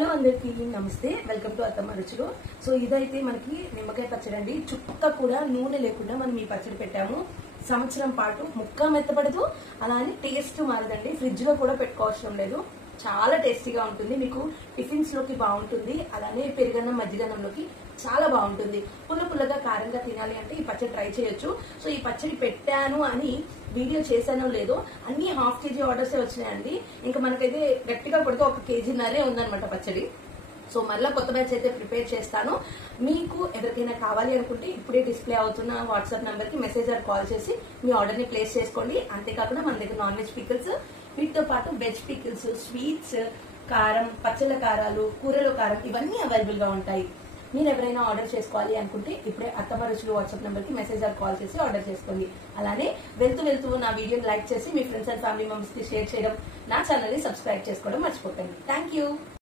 Hello అందరికి నమస్తే, welcome to అత్తమ్మ రుచులు. సో ఇదైతే మనకి నిమ్మకాయ పచ్చడి అండి. చుక్క కూడా నూనె లేకుండా మనం ఈ పచ్చడి పెట్టాము. సంవత్సరం పాటు ముక్క మెత్తపడదు, అలానే టేస్ట్ మారదండి. ఫ్రిడ్జ్ లో కూడా పెట్టుకోవసరం లేదు. చాలా టేస్టీగా ఉంటుంది. మీకు టిఫిన్స్ లోకి బాగుంటుంది, అలానే పెరుగన్నం మజ్జిగన్నంలోకి చాలా బాగుంటుంది. పుల్ల పుల్లగా కారంగా తినాలి అంటే ఈ పచ్చడి ట్రై చేయొచ్చు. సో ఈ పచ్చడి పెట్టాను అని వీడియో చేశానో లేదో అన్ని ½ కేజీ ఆర్డర్సే వచ్చినాయండి. ఇంకా మనకైతే గట్టిగా కొడితే 1 కేజీన్నరే ఉందన్నమాట పచ్చడి. సో మళ్ళీ కొత్త బ్యాచ్ అయితే ప్రిపేర్ చేస్తాను. మీకు ఎవరికైనా కావాలి అనుకుంటే ఇప్పుడే డిస్ప్లే అవుతున్న వాట్సాప్ నెంబర్ కి మెసేజ్ ఆర్ కాల్ చేసి మీ ఆర్డర్ ని ప్లేస్ చేసుకోండి. అంతేకాకుండా మన దగ్గర నాన్ వెజ్ పికిల్స్, వీటితో పాటు వెజ్ పికిల్స్, స్వీట్స్, కారం, పచ్చళ్ళ కారాలు, కూరలో కారం ఇవన్నీ అవైలబుల్ గా ఉంటాయి. మీరు ఎవరైనా ఆర్డర్ చేసుకోవాలి అనుకుంటే ఇప్పుడే అత్తమ్మ రుచులు వాట్సాప్ నెంబర్ కి మెసేజ్ ఆర్ కాల్ చేసి ఆర్డర్ చేసుకోండి. అలానే వెళ్తూ నా వీడియోని లైక్ చేసి మీ ఫ్రెండ్స్ అండ్ ఫ్యామిలీ మెంబర్స్ కి షేర్ చేయడం, నా ఛానల్ ని సబ్స్క్రైబ్ చేసుకోవడం మర్చిపోకండి. Thank you.